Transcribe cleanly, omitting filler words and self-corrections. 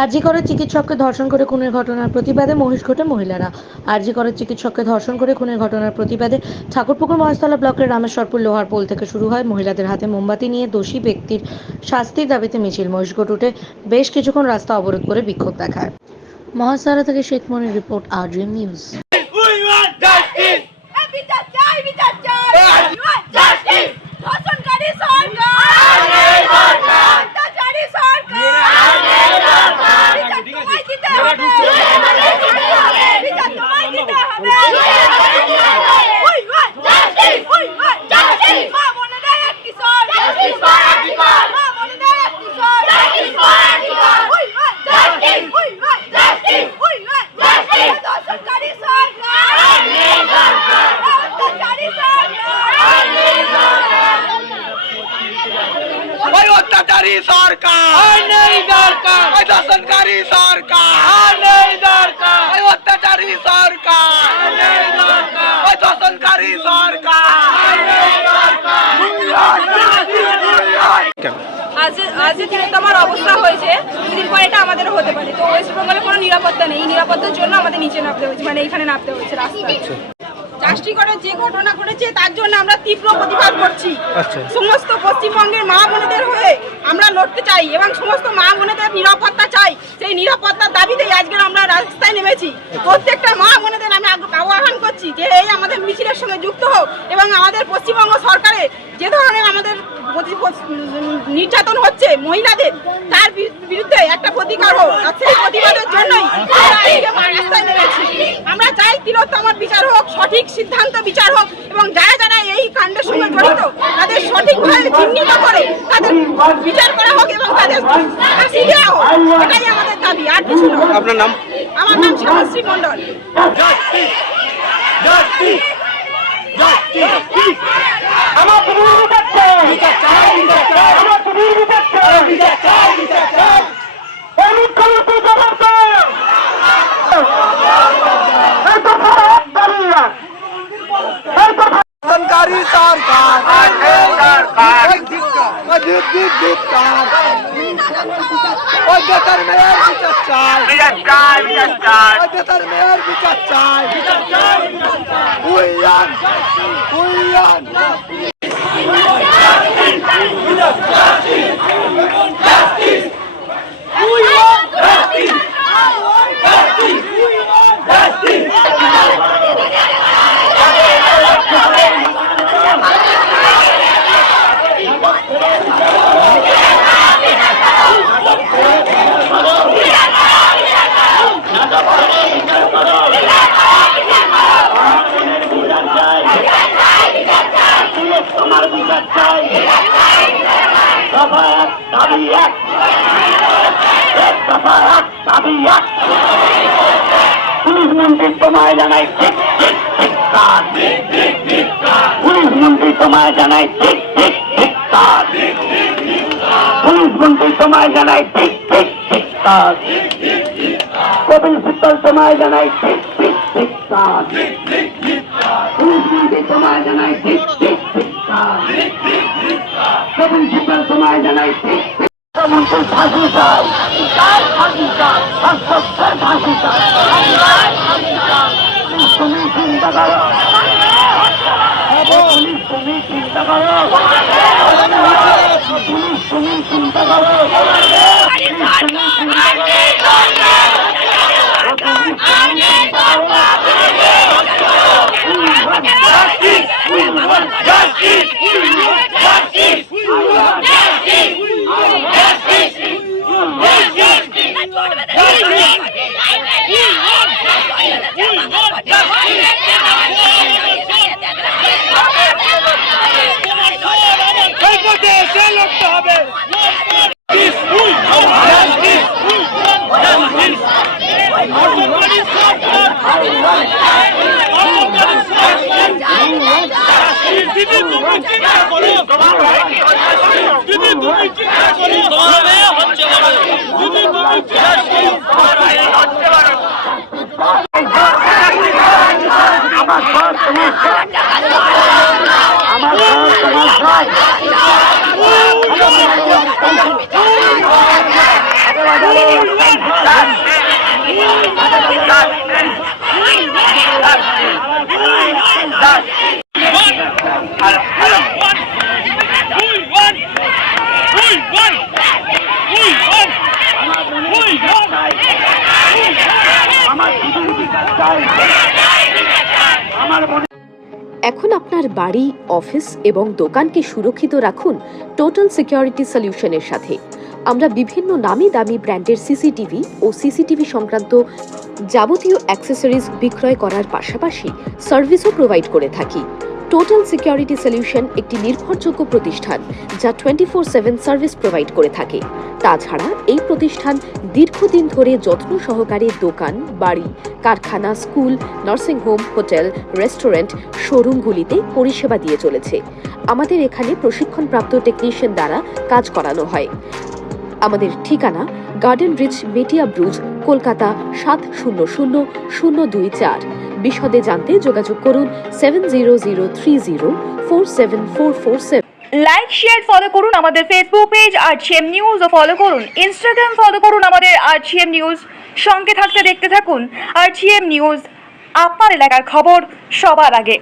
আরজি করের চিকিৎসককে ধর্ষণ করে খুনের ঘটনার প্রতিবাদে মহিষঘাটে মহিলারা। আরজি করের চিকিৎসককে ধর্ষণ করে খুনের ঘটনার প্রতিবাদে ঠাকুরপুকুর মহেশতলা ব্লকের রামেশ্বরপুর লোহার পোল থেকে শুরু হয় মহিলাদের হাতে মোমবাতি নিয়ে দোষী ব্যক্তির শাস্তির দাবিতে মিছিল। মহিষঘাট উঠে বেশ কিছুক্ষণ রাস্তা অবরোধ করে বিক্ষোভ দেখায়। মহেশতলা থেকে শেখ মনির রিপোর্ট, আরজি নিউজ। অত্যাচারী সরকার নেই দরকার, শাসনকারী সরকার নেই দরকার, অত্যাচারী সরকার নেই দরকার, শাসনকারী সরকার নেই দরকার। আজ যে তিলোত্তমার অবস্থা হয়েছে, দুদিন পরে এটা আমাদেরও হতে পারে। তো ওয়েস্ট বেঙ্গলে কোনো নিরাপত্তা নেই, এই নিরাপত্তার জন্য আমাদের নিচে নামতে হয়েছে, মানে এইখানে নামতে হয়েছে রাস্তায়। চাষটিগড়ে যে ঘটনা ঘটেছে তার জন্য আমরা তীব্র প্রতিবাদ করছি। সমস্ত পশ্চিমবঙ্গের মা বোনেদের হয়ে আমরা লড়তে চাই এবং সমস্ত মা বোনেদের নিরাপত্তা চাই। সেই নিরাপত্তার দাবিতেই আজকে আমরা রাস্তায় নেমেছি। প্রত্যেকটা মা বোনেদের আমি আহ্বান করছি যে এই আমাদের মিছিলের সঙ্গে যুক্ত হোক এবং আমাদের পশ্চিমবঙ্গ সরকারের যে ধরনের আমাদের নির্যাতন হচ্ছে মহিলাদের, তার বিরুদ্ধে একটা প্রতিকার হোক। আর সেই প্রতিবাদের জন্যই রাস্তায় নেমেছি। আমরা চাই তিলোত্তমার বিচার হোক, সঠিক সিদ্ধান্ত বিচার হোক এবং যারা যারা এই কাণ্ডের সঙ্গে জড়িত তাদের সঠিকভাবে চিহ্নিত করে তাদের বিচার করা হোক এবং তাদের ফাঁসি দেওয়া হোক। এটাই আমাদের দাবি, আর কিছু নয়। আপনার নাম? আমার নাম শ্যামশ্রী মণ্ডল। শাসনকারী সরকার অত্যাচার মেয়ের বিচার চাই, অত্যাচার মেয়ের বিচার চাই। পুলিশ মন্ত্রী তোমায় জানাই ঠিক ঠিক ঠিকঠাক, পুলিশ মন্ত্রী তোমায় জানাই ঠিক ঠিক ঠিকঠাক, পুলিশ মন্ত্রী তোমায় জানাই ঠিক ঠিক ঠিকঠাক, কপিল সিব্বল তোমায় জানাই ঠিক ঠিক ঠিকঠাক, পুলিশ মন্ত্রী তোমায় জানাই ঠিক ঠিক ঠিকঠাক, কপিল সিব্বল তোমায় জানাই ঠিক ঠিক। মন্ত্রীর ফাঁসি চাই, ফাঁসি চাই, ফাঁসি চাই। তুমি চিন্তা করো, পুলিশ তুমি চিন্তা করো, পুলিশ তুমি চিন্তা করো, আমার এখন আপনার বাড়ি, অফিস এবং দোকানকে সুরক্ষিত রাখুন টোটাল সিকিউরিটি সলিউশনের সাথে। আমরা বিভিন্ন নামি দামি ব্র্যান্ডের সিসিটিভি ও সিসিটিভি সংক্রান্ত যাবতীয় অ্যাক্সেসরিজ বিক্রয় করার পাশাপাশি সার্ভিসও প্রোভাইড করে থাকি। টোটাল সিকিউরিটি সলিউশন একটি নির্ভরযোগ্য প্রতিষ্ঠান যা 24/7 সার্ভিস প্রোভাইড করে থাকে। তাছাড়া এই প্রতিষ্ঠান দীর্ঘদিন ধরে যত্ন সহকারে দোকান, বাড়ি, কারখানা, স্কুল, নার্সিংহোম, হোটেল, রেস্টুরেন্ট, শোরুমগুলিতে পরিষেবা দিয়ে চলেছে। আমাদের এখানে প্রশিক্ষণপ্রাপ্ত টেকনিশিয়ান দ্বারা কাজ করানো হয়। আমাদের ঠিকানা গার্ডেন রিচ, মেটিয়া ব্রুজ, কলকাতা 700024। বিশদে জানতে যোগাযোগ করুন 7003047447। লাইক শেয়ার ফলো করুন আমাদের ফেসবুক পেজ আরজিএম নিউজ ও ফলো করুন ইনস্টাগ্রাম ফলো করুন আমাদের আরজিএম নিউজ। সঙ্গে থাকতে দেখতে থাকুন আরজিএম নিউজ, আপনার এলাকার খবর সবার আগে।